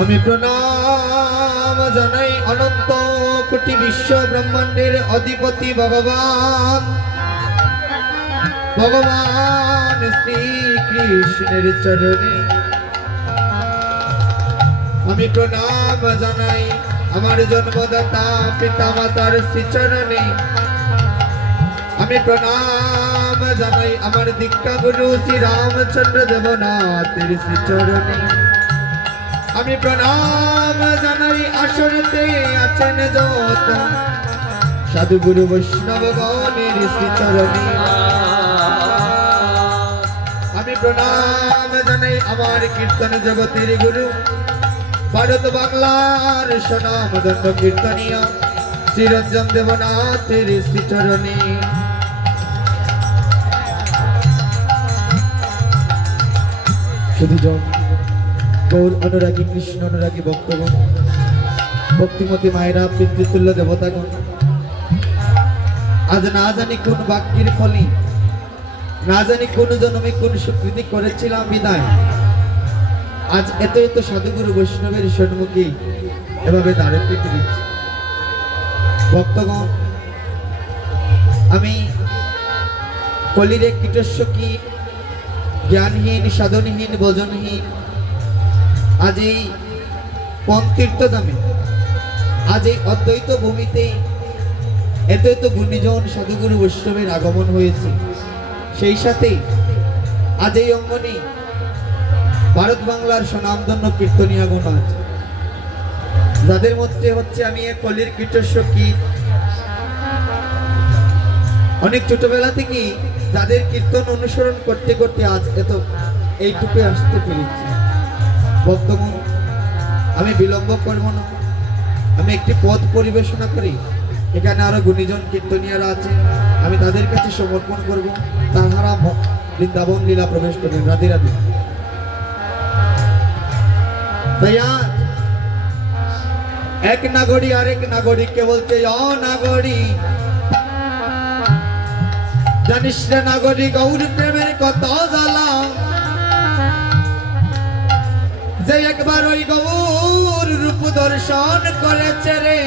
আমি প্রণাম জানাই অনন্ত কোটি বিশ্ব ব্রহ্মাণ্ডের অধিপতি ভগবান। ভগবান শ্রীকৃষ্ণের চরণে। আমি প্রণাম জানাই আমার জন্মদাতা পিতা মাতার শ্রীচরণে। আমি প্রণাম জানাই আমার দীক্ষা গুরু শ্রী রামচন্দ্র দেবনাথের শ্রীচরণে। আমি প্রণাম জানাই আসরতে আছেন যত সাধু গুরু বৈষ্ণব গণের শ্রীচরণে। আমি প্রণাম জানাই আমার কীর্তন জগতের গুরু। ভারত বাংলার সনাম দণ্ড কীর্তনীয় শ্রীরঞ্জন দেবনাথের শ্রীচরণে। শুধু গৌর অনুরাগী কৃষ্ণ অনুরাগী ভক্তগণ, ভক্তিমতী মায়েরা, পিতৃতুল্য দেবতাগণ, আজ না জানি কোন বাক্যের ফলে, না জানি কোন জন্মে কোন স্বীকৃতি করেছিলাম বিদায়। আজ এত এত সাধুগুরু বৈষ্ণবের সম্মুখে এভাবে দাঁড়ে পেতে দিচ্ছি। ভক্তগণ, আমি কলিরে কীটস্বকী জ্ঞানহীন, সাধনহীন, ভোজনহীন আজ এই পন্তীর্থ দামে আজ এই অদ্বৈত ভূমিতে এত এত গুণীজন সাধুগুরু বৈষ্ণবের আগমন হয়েছে। সেই সাথে আজ এই অঙ্গনে ভারত বাংলার স্বনামধন্য কীর্তনীয়গণ আছে। যাদের মধ্যে হচ্ছে আমি এক কলির কীটস্বকী অনেক ছোটবেলা থেকে যাদের কীর্তন অনুসরণ করতে করতে আজ এত এইটুকু আসতে পেরেছি। ভক্তগণ আমি বিলম্ব করব না। আমি একটি পথ পরিবেশনা করি। এখানে আরও গুণীজন কীর্তনীয়রা আছে। আমি তাদের কাছে সমর্পণ করব। তাহারা বৃন্দাবন লীলা প্রবেশ করবেন। রাধে রাধে। এক নাগরী আরেক নাগরিককে বলছে অ নাগরী জানিস রে নাগরিক গৌর প্রেমের কত জ্বালা। যে একবার ওই গৌর রূপ দর্শন করেছে রে।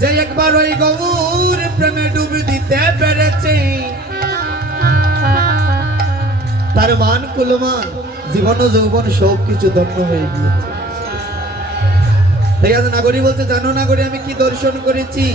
যে একবার ওই গৌর প্রেমে ডুব দিতে পেরেছে। তার মান কুলমান, জীবন যৌবন সব কিছু ধন্য হয়ে গিয়েছে। তাই আজ নাগরী বলছে, জানো নাগরী, আমি কি দর্শন করেছি?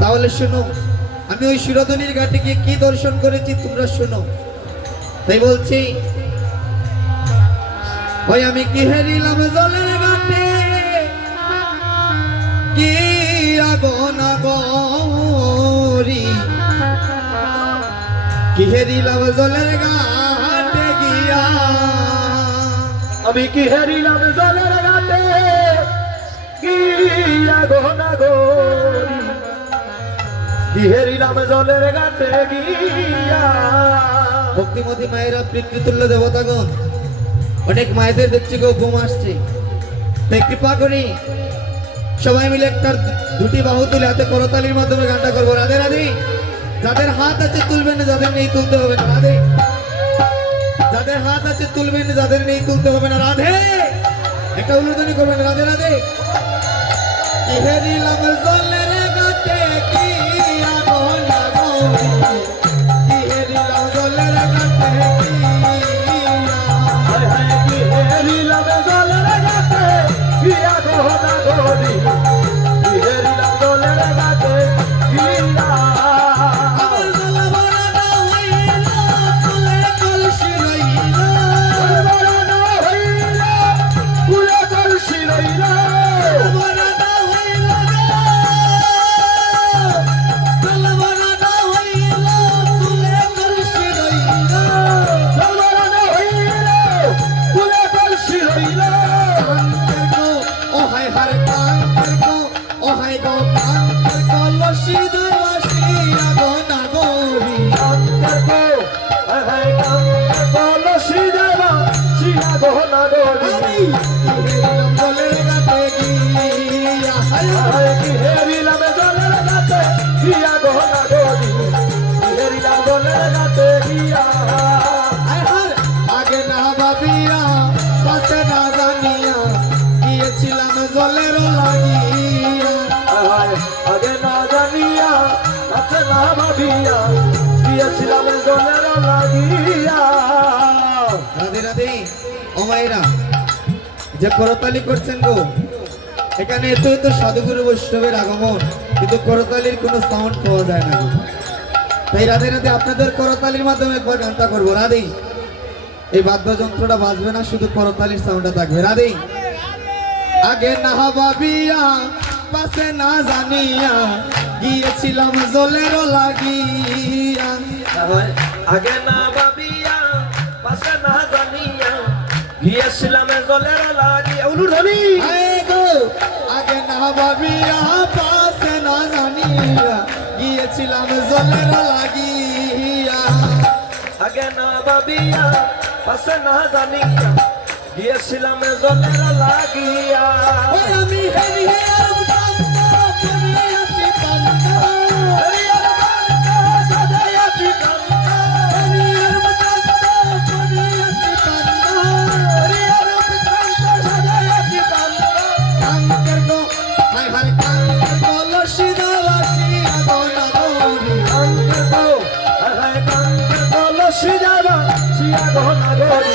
তাহলে শোনো, আমি ওই শিরোধনির ঘাটে গিয়ে কি দর্শন করেছি তোমরা শোনো। তাই বলছি ওই আমি কি হেরিলাম জলের ঘাটে কি আগুন আগরি কি হেরিলাম জলের ঘাটে গিয়া? আমি কি হারিলাম জলের ঘাটে? কি আগুন আগরি কি হারিলাম জলের ঘাটে গিয়া? ভক্তিমতী মায়েরা পিতৃতুল্য দেবতাগণ অনেক মায়েদের দেখছি গো, ঘুম আসছে। তাই কৃপা করি। সবাই মিলে একটা দুটি বাহু তুলে হাতে করতালির মাধ্যমে গানটা করব। রাধে রাধে। যাদের হাত আছে তুলবেন না যাদের নেই তুলতে হবে না। রাধে। যাদের হাত আছে তুলবেন না যাদের নেই তুলতে হবে না। রাধে। একটা উল্লুদনি করবেন। রাধে রাধে। সোহনা ডোলি হেরি লাম দোলে লাগাতে গিয়া গহনা ডোলি হেরি লাম দোলে লাগাতে গিয়া আগে না ভাবিয়া পাশে না জানিয়া গিয়েছিলাম জলের লাগিয়া আগে না জানিয়া পাশে না ভাবিয়া গিয়েছিলাম জলের লাগিয়া রাধে রাধে ও যে করতালি করছেন গো, এখানে এত এত সাধুগুরু বৈষ্ণবের আগমন, কিন্তু করতালির কোনো সাউন্ড পাওয়া যায় না তাই রাধে রাধে আপনাদের করতালির মাধ্যমে একবার গানটা করব। রাধে, এই বাদ্যযন্ত্রটা বাজবে না, শুধু করতালির সাউন্ডটা থাকবে। রাধে, আগে না ভাবিয়া, পাশে না জানিয়া, গিয়েছিলাম জলের লাগিয়া। আগে না জানিয়া গিয়েছিলাম জলের লাগি গো, আগে না ভাবিয়া পাশে না জানিয়া গিয়েছিলাম জলের লাগিয়া আগে না ভাবিয়া পাশে না জানিয়া গিয়েছিলাম জলের লাগিয়া আমি হেরি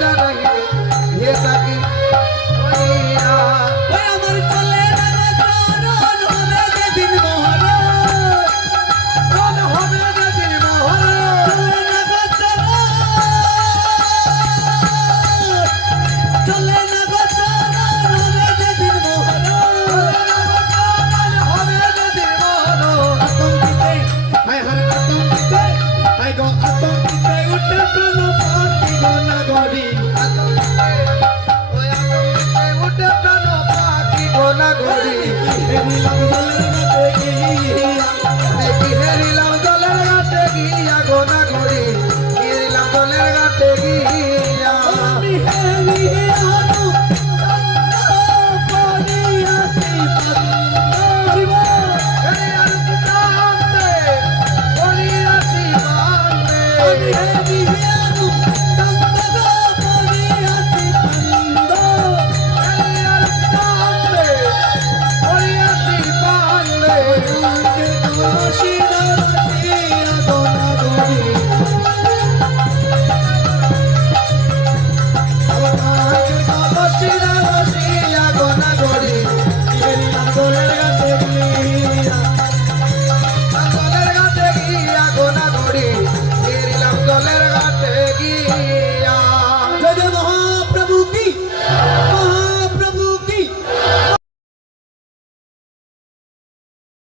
जा रही है ये ताकि গিয়া দেখি হেরিলাম জলের ঘাটে গিয়া